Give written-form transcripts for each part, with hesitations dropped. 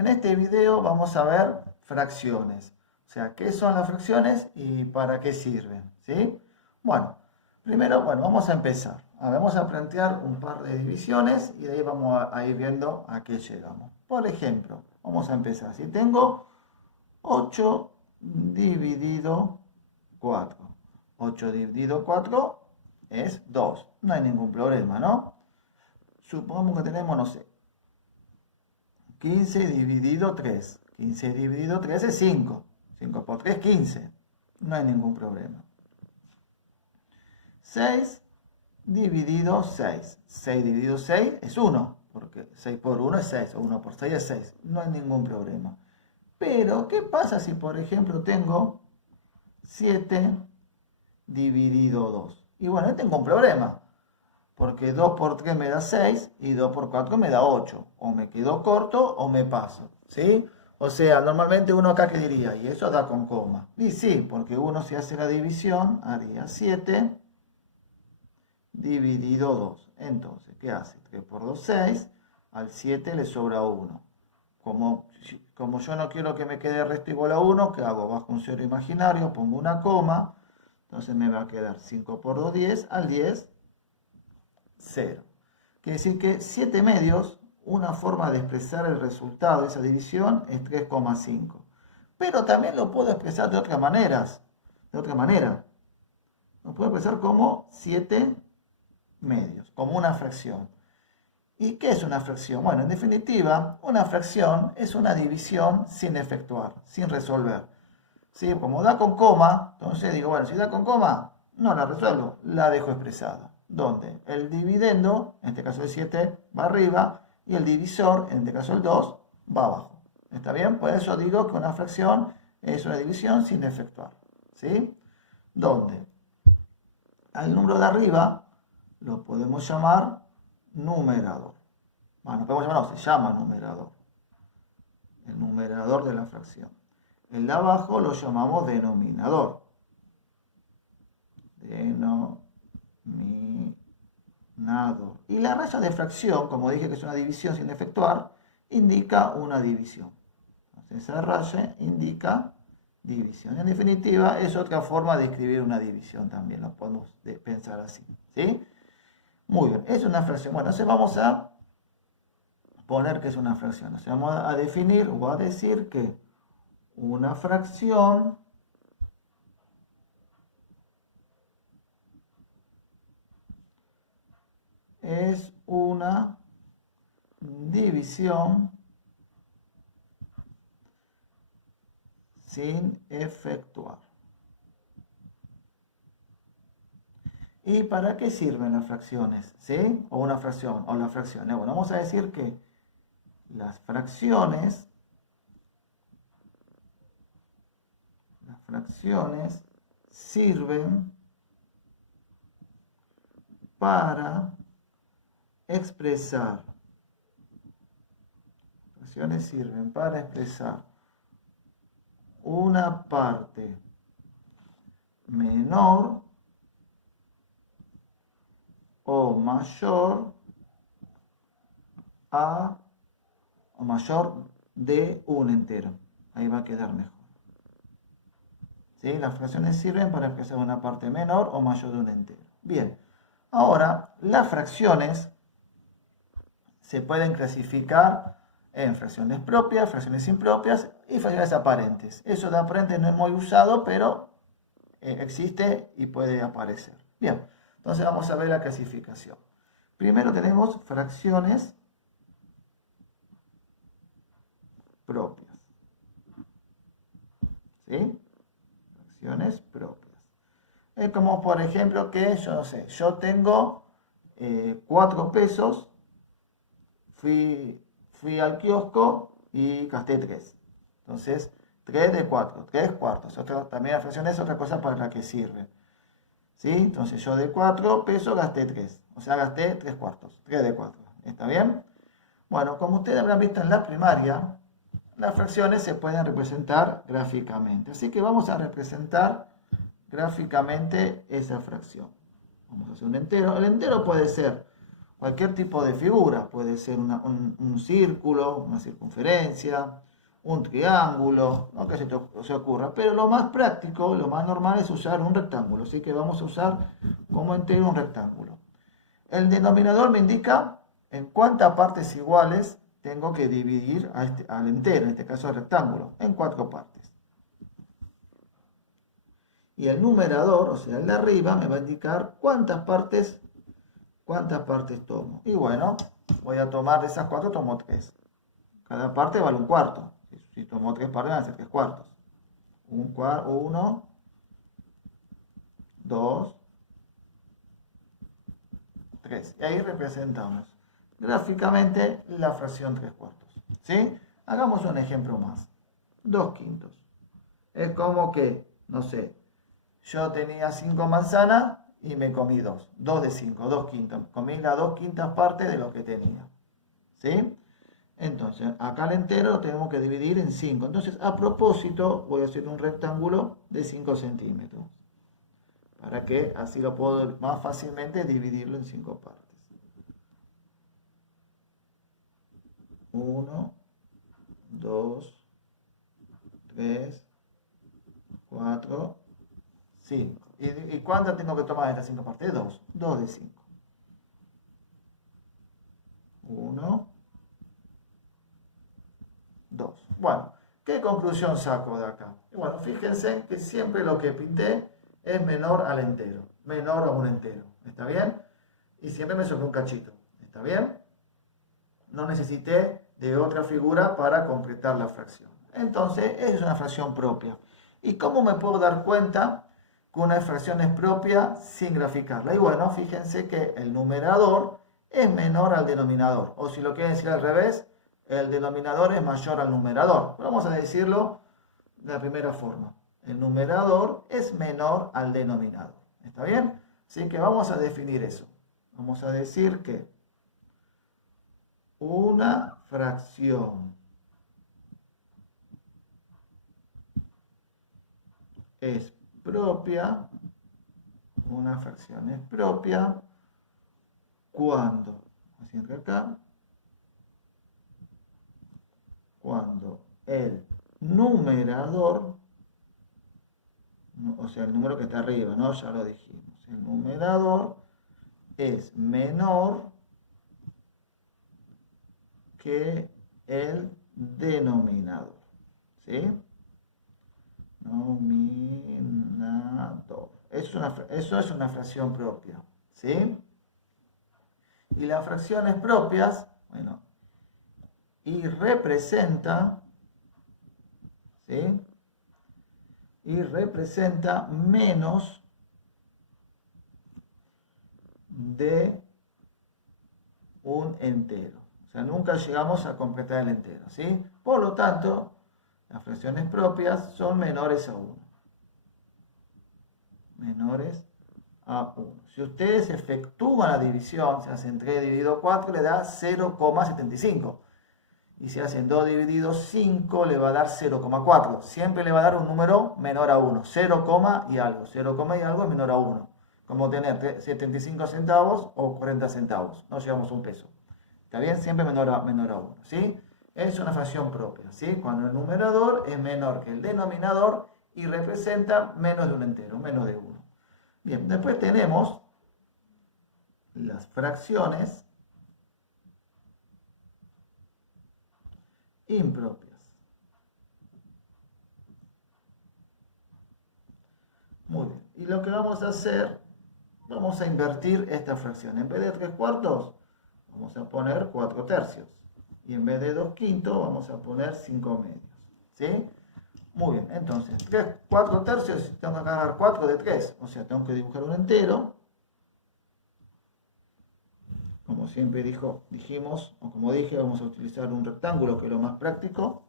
en este video vamos a ver fracciones. O sea, ¿qué son las fracciones y para qué sirven? ¿Sí? Bueno, primero, vamos a empezar. Vamos a plantear un par de divisiones y de ahí vamos a ir viendo a qué llegamos. Por ejemplo, vamos a empezar. Si tengo 8 dividido 4. 8 dividido 4 es 2. No hay ningún problema, ¿no? Supongamos que tenemos, no sé, 15 dividido 3. 15 dividido 3 es 5. 5 por 3 es 15. No hay ningún problema. 6 dividido 6. 6 dividido 6 es 1. Porque 6 por 1 es 6. O 1 por 6 es 6. No hay ningún problema. Pero, ¿qué pasa si, por ejemplo, tengo 7 dividido 2? Y bueno, tengo un problema. Porque 2 por 3 me da 6 y 2 por 4 me da 8. O me quedo corto o me paso. ¿Sí? O sea, normalmente uno acá que diría, y eso da con coma. Y sí, porque uno si hace la división haría 7 dividido 2. Entonces, ¿qué hace? 3 por 2, 6. Al 7 le sobra 1. Como yo no quiero que me quede resto igual a 1, ¿qué hago? Bajo un cero imaginario, pongo una coma. Entonces me va a quedar 5 por 2, 10. Al 10, 0. Quiere decir que 7 medios, una forma de expresar el resultado de esa división es 3,5. Pero también lo puedo expresar de otra manera. Lo puedo expresar como 7 medios, como una fracción. ¿Y qué es una fracción? Bueno, en definitiva, una fracción es una división sin efectuar, sin resolver. ¿Sí? Como da con coma, entonces digo, bueno, si da con coma, no la resuelvo, la dejo expresada. ¿Dónde? El dividendo, en este caso el 7, va arriba, y el divisor, en este caso el 2, va abajo. ¿Está bien? Por eso digo que una fracción es una división sin efectuar. ¿Sí? ¿Dónde? Al número de arriba lo podemos llamar numerador. Bueno, se llama numerador. El numerador de la fracción. El de abajo lo llamamos denominador. Denominador. Y la raya de fracción, como dije que es una división sin efectuar, indica una división. Entonces esa raya indica división. En definitiva, es otra forma de escribir una división también. Lo podemos pensar así. ¿Sí? Muy bien, es una fracción. Bueno, entonces vamos a poner que es una fracción. O sea, vamos a definir o a decir que una fracción es una división sin efectuar. ¿Y para qué sirven las fracciones? ¿Sí? O una fracción, o las fracciones. Bueno, vamos a decir que las fracciones sirven para expresar. Fracciones sirven para expresar una parte menor o mayor a o mayor de un entero. Ahí va a quedar mejor. ¿Sí? Las fracciones sirven para expresar una parte menor o mayor de un entero. Bien, ahora las fracciones se pueden clasificar en fracciones propias, fracciones impropias y fracciones aparentes. Eso de aparente no es muy usado, pero existe y puede aparecer. Bien, entonces vamos a ver la clasificación. Primero tenemos fracciones propias. ¿Sí? Fracciones propias. Es como por ejemplo que yo no sé, yo tengo 4 pesos, fui al kiosco y gasté 3. Entonces, 3 de 4, 3 cuartos. También la fracción es otra cosa para la que sirve. ¿Sí? Entonces yo de 4 pesos gasté 3. O sea, gasté 3 cuartos. 3 de 4. ¿Está bien? Bueno, como ustedes habrán visto en la primaria, las fracciones se pueden representar gráficamente. Así que vamos a representar gráficamente esa fracción. Vamos a hacer un entero. El entero puede ser cualquier tipo de figura. Puede ser un círculo, una circunferencia, un triángulo, lo que se ocurra. Pero lo más práctico, lo más normal es usar un rectángulo. Así que vamos a usar como entero un rectángulo. El denominador me indica en cuántas partes iguales tengo que dividir al entero, en este caso el rectángulo, en 4 partes. Y el numerador, o sea, el de arriba, me va a indicar cuántas partes tomo. Y bueno, voy a tomar de esas 4, tomo 3. Cada parte vale un cuarto. Si tomo 3 partes, van a ser 3 cuartos. 1, 2, 3. Y ahí representamos gráficamente la fracción 3 cuartos. ¿Sí? Hagamos un ejemplo más. 2 quintos. Es como que, no sé, yo tenía 5 manzanas y me comí 2. 2 de 5, 2 quintos. Comí las 2 quintas partes de lo que tenía. ¿Sí? Entonces, acá el entero lo tenemos que dividir en 5. Entonces, a propósito, voy a hacer un rectángulo de 5 centímetros. Para que así lo puedo más fácilmente dividirlo en 5 partes. 1, 2, 3, 4, 5. ¿Y cuántas tengo que tomar de estas 5 partes? 2. 2 de 5. 1, 2. Bueno, ¿qué conclusión saco de acá? Bueno, fíjense que siempre lo que pinté es menor al entero. Menor a un entero. ¿Está bien? Y siempre me sobró un cachito. ¿Está bien? No necesité de otra figura para completar la fracción. Entonces, es una fracción propia. ¿Y cómo me puedo dar cuenta que una fracción es propia sin graficarla? Y bueno, fíjense que el numerador es menor al denominador. O si lo quieren decir al revés, el denominador es mayor al numerador. Vamos a decirlo de la primera forma. El numerador es menor al denominador. ¿Está bien? Así que vamos a definir eso. Vamos a decir que una fracción es propia, cuando, haciendo acá, cuando el numerador, o sea, el número que está arriba, ¿no? Ya lo dijimos. El numerador es menor que el denominador. ¿Sí? Nominador. Eso es una fracción propia. ¿Sí? Y las fracciones propias, bueno, y representa, ¿sí? Y representa menos de un entero. O sea, nunca llegamos a completar el entero, ¿sí? Por lo tanto, las fracciones propias son menores a 1. Menores a 1. Si ustedes efectúan la división, se hacen 3 dividido 4, le da 0,75. Y si hacen 2 dividido 5, le va a dar 0,4. Siempre le va a dar un número menor a 1. 0, y algo. 0, y algo es menor a 1. Como tener 75 centavos o 40 centavos. No llevamos un peso. ¿Está bien? Siempre menor a 1. ¿Sí? Es una fracción propia. ¿Sí? Cuando el numerador es menor que el denominador y representa menos de un entero, menos de 1. Bien, después tenemos las fracciones impropias. Muy bien. Y lo que vamos a hacer, vamos a invertir esta fracción. En vez de 3 cuartos, vamos a poner 4 tercios. Y en vez de 2 quintos, vamos a poner 5 medios. ¿Sí? Muy bien. Entonces, 4 tercios, tengo que agarrar 4 de 3. O sea, tengo que dibujar un entero. Como siempre dijimos, o como dije, vamos a utilizar un rectángulo, que es lo más práctico.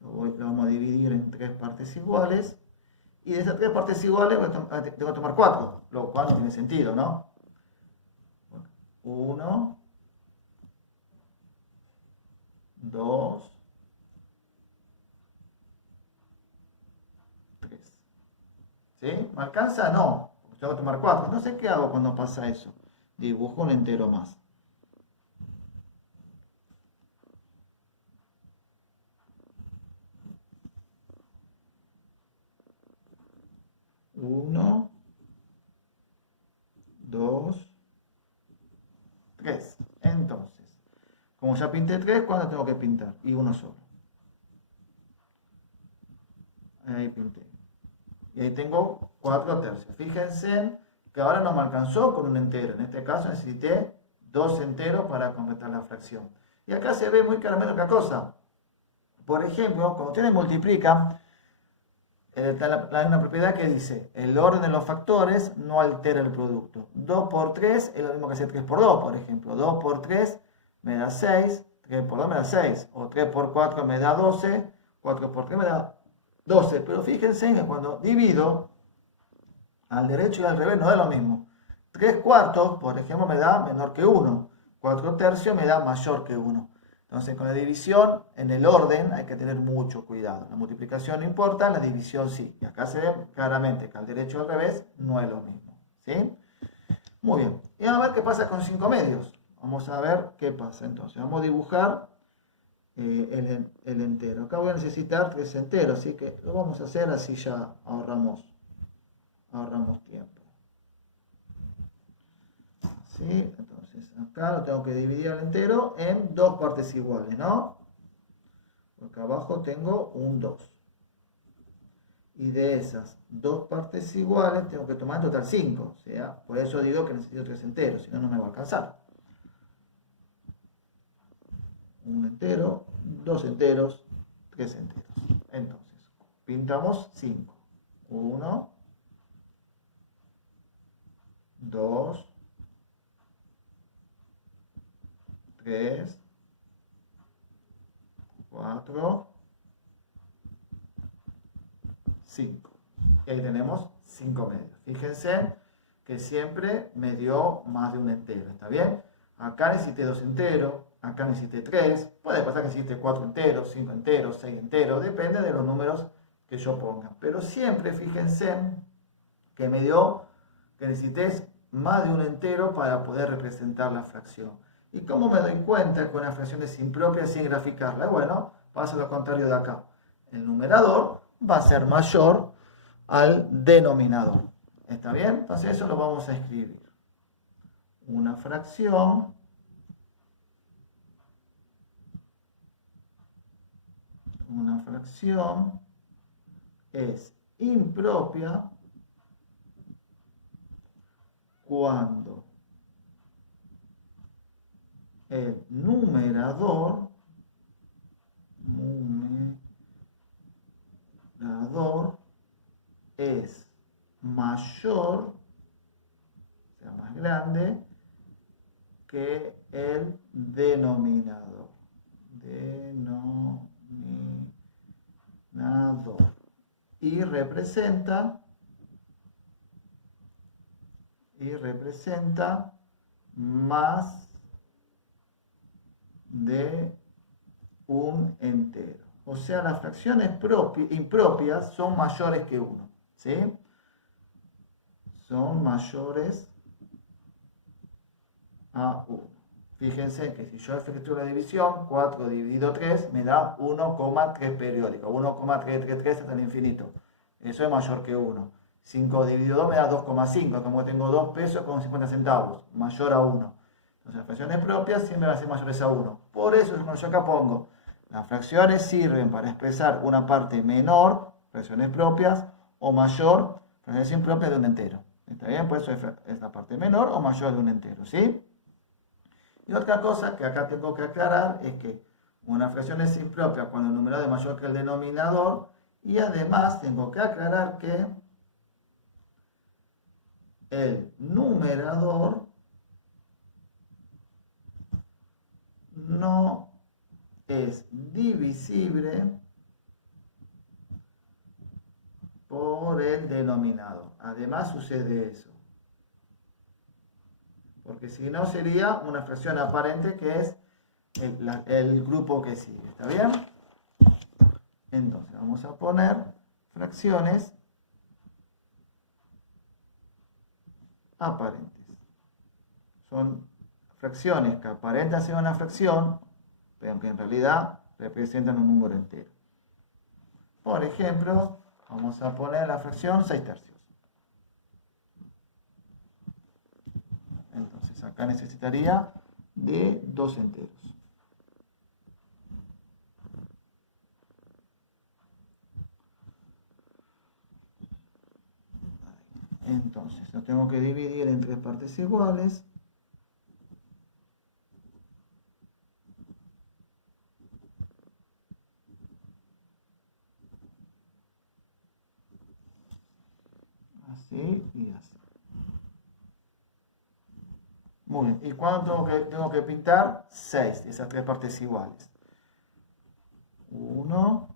Lo vamos a dividir en 3 partes iguales. Y de esas 3 partes iguales tengo que tomar 4, lo cual no tiene sentido, ¿no? 1, 2, 3. ¿Sí? ¿Me alcanza? No, tengo que tomar 4. No sé qué hago cuando pasa eso. dibujo un entero más. Uno, dos, tres. Entonces, como ya pinté tres, ¿cuánto tengo que pintar? Y uno solo. Ahí pinté. Y ahí tengo 4/3. Fíjense que ahora no me alcanzó con un entero. En este caso necesité 2 enteros para completar la fracción. Y acá se ve muy claramente otra cosa. Por ejemplo, cuando ustedes multiplican, hay una propiedad que dice, el orden de los factores no altera el producto. 2 por 3 es lo mismo que hacer 3 por 2, por ejemplo. 2 por 3 me da 6, 3 por 2 me da 6. O 3 por 4 me da 12, 4 por 3 me da 12. Pero fíjense que cuando divido, al derecho y al revés no es lo mismo. 3 cuartos, por ejemplo, me da menor que 1. 4 tercios me da mayor que 1. Entonces, con la división, en el orden hay que tener mucho cuidado. La multiplicación no importa, la división sí. Y acá se ve claramente que al derecho y al revés no es lo mismo. ¿Sí? Muy bien. Y vamos a ver qué pasa con 5 medios. Vamos a ver qué pasa. Entonces, vamos a dibujar el entero. Acá voy a necesitar 3 enteros, así que lo vamos a hacer así ya ahorramos tiempo. ¿Sí? Entonces, acá lo tengo que dividir al entero en 2 partes iguales, ¿no? Porque abajo tengo un 2. Y de esas 2 partes iguales tengo que tomar en total 5. O sea, por eso digo que necesito 3 enteros, si no, no me va a alcanzar. Un entero, 2 enteros, 3 enteros. Entonces, pintamos 5. 1, 2, 3, 4, 5. Y ahí tenemos 5 medios. Fíjense que siempre me dio más de un entero. ¿Está bien? Acá necesité 2 enteros. Acá necesité 3. Puede pasar que necesite 4 enteros, 5 enteros, 6 enteros. Depende de los números que yo ponga. Pero siempre fíjense que me dio que necesité más de un entero para poder representar la fracción. ¿Y cómo me doy cuenta que una fracción es impropia sin graficarla? Bueno, pasa lo contrario de acá. El numerador va a ser mayor al denominador. ¿Está bien? Entonces eso lo vamos a escribir. Una fracción es impropia cuando el numerador es mayor, o sea, más grande que el denominador. Y representa más de un entero. O sea, las fracciones impropias son mayores que 1. ¿Sí? Son mayores a 1. Fíjense que si yo efectúo la división, 4 dividido 3 me da 1,3 periódico. 1,333 hasta el infinito. Eso es mayor que 1. 5 dividido 2 me da 2,5. Como tengo 2 pesos con 50 centavos. Mayor a 1. Entonces las fracciones propias siempre van a ser mayores a 1. Por eso es cuando yo acá pongo. Las fracciones sirven para expresar una parte menor, fracciones propias, o mayor, fracciones impropias de un entero. ¿Está bien? Por eso es la parte menor o mayor de un entero. ¿Sí? Y otra cosa que acá tengo que aclarar es que una fracción es impropia cuando el numerador es mayor que el denominador, y además tengo que aclarar que el numerador no es divisible por el denominador. Además sucede eso. Porque si no sería una fracción aparente que es el grupo que sigue. ¿Está bien? Entonces vamos a poner fracciones aparentes. son fracciones que aparentan ser una fracción, pero que en realidad representan un número entero. Por ejemplo, vamos a poner la fracción 6/3. Entonces acá necesitaría de 2 enteros. Entonces lo tengo que dividir en 3 partes iguales. Así y así. Muy bien. ¿Y cuánto tengo que pintar? 6, esas 3 partes iguales. 1,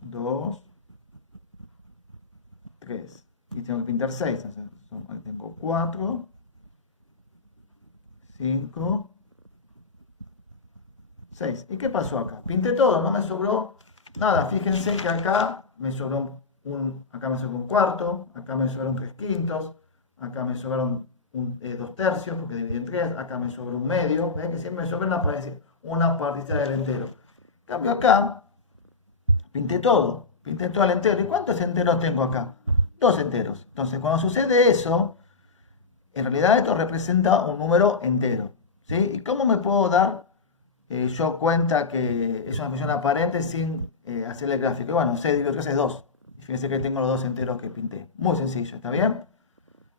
2, 3. Y tengo que pintar 6. Entonces, tengo 4, 5, 6. ¿Y qué pasó acá? Pinté todo, no me sobró nada. Fíjense que acá me sobró acá me sobró un cuarto, acá me sobraron 3/5, acá me sobraron 2/3, porque dividí en 3, acá me sobró un medio. ¿Ven que siempre me sobra una partita del entero? En cambio acá, pinté todo el entero. ¿Y cuántos enteros tengo acá? 2 enteros. Entonces, cuando sucede eso, en realidad esto representa un número entero. ¿Sí? ¿Y cómo me puedo dar yo cuenta que es una fracción aparente sin hacerle el gráfico? Bueno, 6 dividido 3 es 2. Fíjense que tengo los 2 enteros que pinté. Muy sencillo, ¿está bien?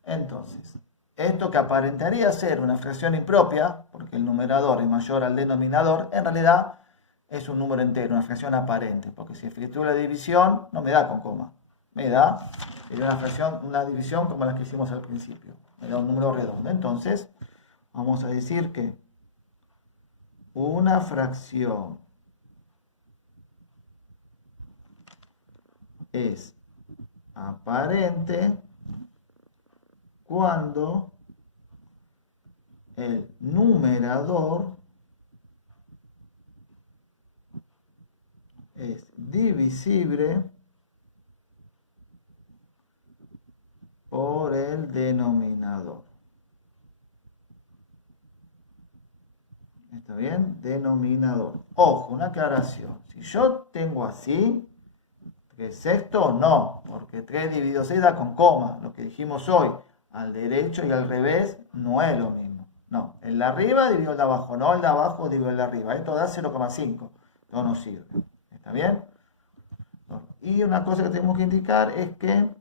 Entonces, esto que aparentaría ser una fracción impropia, porque el numerador es mayor al denominador, en realidad es un número entero, una fracción aparente, porque si efectúo la división no me da con coma, me da una fracción, una división como la que hicimos al principio, me da un número redondo. Entonces, vamos a decir que una fracción es aparente cuando el numerador es divisible por el denominador. ¿Está bien? Denominador. Ojo, una aclaración. Si yo tengo así, 3/6 no, porque 3 dividido 6 da con coma. Lo que dijimos hoy, al derecho y al revés no es lo mismo. No, el de arriba dividido el de abajo, no el de abajo dividido el de arriba. Esto da 0,5. No nos sirve. ¿Está bien? Y una cosa que tenemos que indicar es que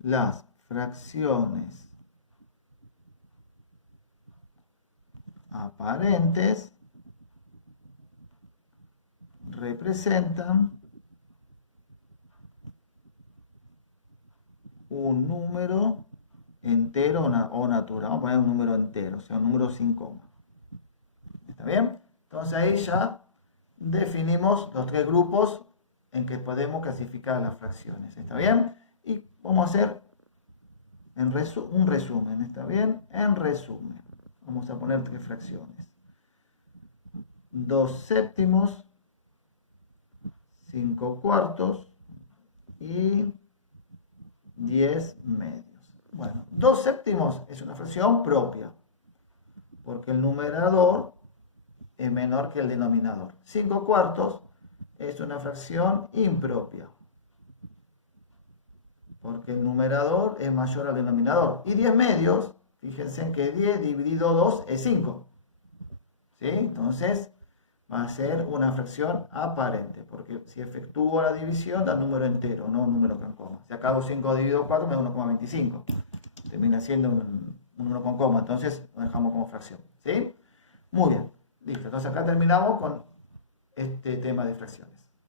las fracciones aparentes representan un número entero o natural. Vamos a poner un número entero, o sea, un número sin coma. ¿Está bien? Entonces ahí ya definimos los 3 grupos en que podemos clasificar las fracciones. ¿Está bien? Y vamos a hacer un resumen. ¿Está bien? En resumen, vamos a poner 3 fracciones. 2/7, 5/4 y 10/2. Bueno, 2/7 es una fracción propia, porque el numerador es menor que el denominador. 5/4 es una fracción impropia, porque el numerador es mayor al denominador. Y 10/2, fíjense que 10 dividido 2 es 5. ¿Sí? Entonces va a ser una fracción aparente, porque si efectúo la división da número entero, no un número con coma. Si acá hago 5 dividido 4 me da 1,25. Termina siendo un número con coma, entonces lo dejamos como fracción. ¿Sí? Muy bien, listo. Entonces acá terminamos con este tema de fracciones.